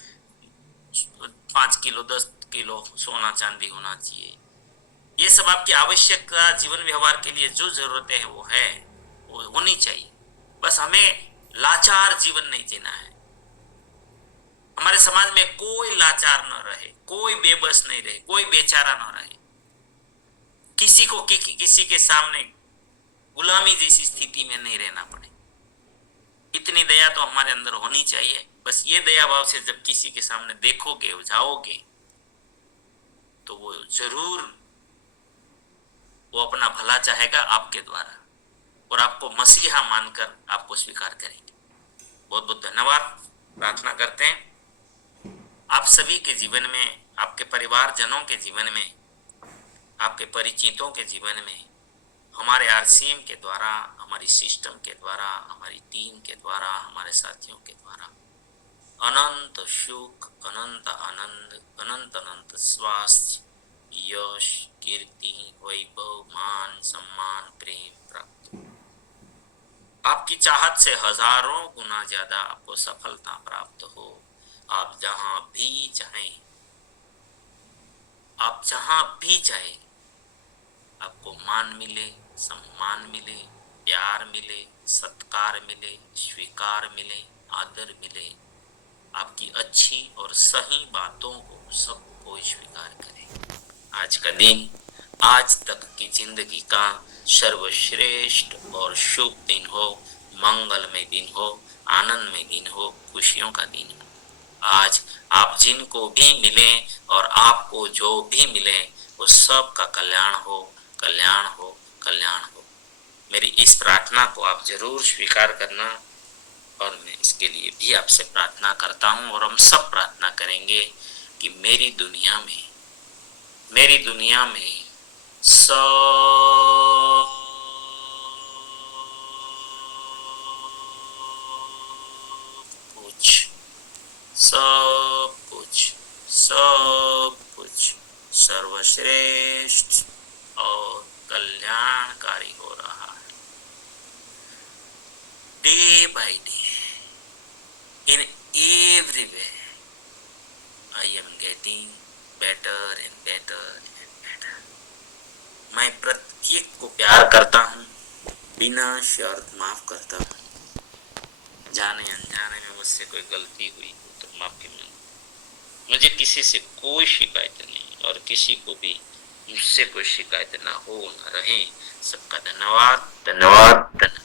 5 किलो 10 किलो सोना चांदी होना चाहिए। ये सब आपकी आवश्यकता, जीवन व्यवहार के लिए जो जरूरतें हैं वो है, वो होनी चाहिए। बस हमें लाचार जीवन नहीं जीना है। हमारे समाज में कोई लाचार न रहे, कोई बेबस नहीं रहे, कोई बेचारा न रहे, किसी को किसी के सामने गुलामी जैसी स्थिति में नहीं रहना पड़े। इतनी दया तो हमारे अंदर होनी चाहिए। बस ये दया भाव से जब किसी के सामने देखोगे, जाओगे, तो वो जरूर वो अपना भला चाहेगा आपके द्वारा, और आपको मसीहा मानकर आपको स्वीकार करेंगे। बहुत बहुत धन्यवाद। प्रार्थना करते हैं आप सभी के जीवन में, आपके परिवारजनों के जीवन में, आपके परिचितों के जीवन में, हमारे आरसीएम के द्वारा, हमारी सिस्टम के द्वारा, हमारी टीम के द्वारा, हमारे साथियों के द्वारा अनंत सुख, अनंत आनंद, अनंत अनंत स्वास्थ्य, यश, कीर्ति, वैभव, मान, सम्मान, प्रेम प्राप्त हो। आपकी चाहत से हजारों गुना ज्यादा आपको सफलता प्राप्त हो। आप जहां भी चाहें, आप जहां भी जाए, आपको मान मिले, सम्मान मिले, प्यार मिले, सत्कार मिले, स्वीकार मिले, आदर मिले। आपकी अच्छी और सही बातों को सबको स्वीकार करें। आज का दिन, आज तक की जिंदगी का सर्वश्रेष्ठ और शुभ दिन हो, मंगलमय दिन हो, आनंदमय दिन हो, खुशियों का दिन हो। आज आप जिनको भी मिले और आपको जो भी मिले, वो सब का कल्याण हो, कल्याण हो, कल्याण हो। मेरी इस प्रार्थना को आप जरूर स्वीकार करना, और मैं इसके लिए भी आपसे प्रार्थना करता हूँ, और हम सब प्रार्थना करेंगे कि मेरी दुनिया में सब कुछ सर्वश्रेष्ठ और कल्याणकारी हो रहा है। Day by day, in every way, I am getting better and better and better. मैं प्रत्येक को प्यार करता हूँ, बिना शर्त माफ करता हूँ। जाने अनजाने में मुझसे कोई गलती हुई तो माफी मांगो। मुझे किसी से कोई शिकायत नहीं, और किसी को भी मुझसे कोई शिकायत ना हो ना रहे। सबका धन्यवाद, धन्यवाद, धन्यवाद।